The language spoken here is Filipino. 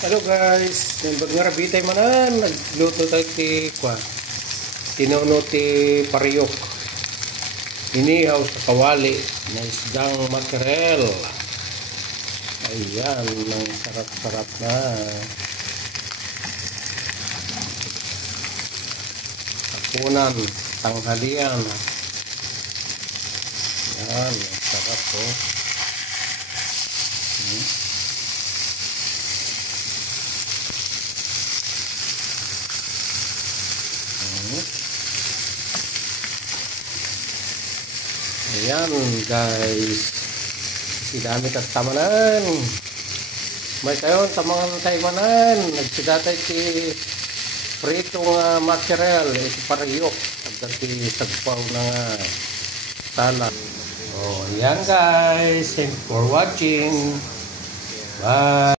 Hello guys, nembag nga rabitay manan, nagluto tayo ti kwa. Tinuno ti pariyok. Inihaw sa kawali na isdang makrel. Ayan, ang sarap-sarap na. Hapunan, tanghalian. Ayan, sarap po. Ayan guys, sidami kat tamanan. May kayon tamangan taymanan. Nagsidatay ti pritong mackerel, iti pariyok. Agad ti sagpaw na tala. Oh, ayan guys, thanks for watching. Bye.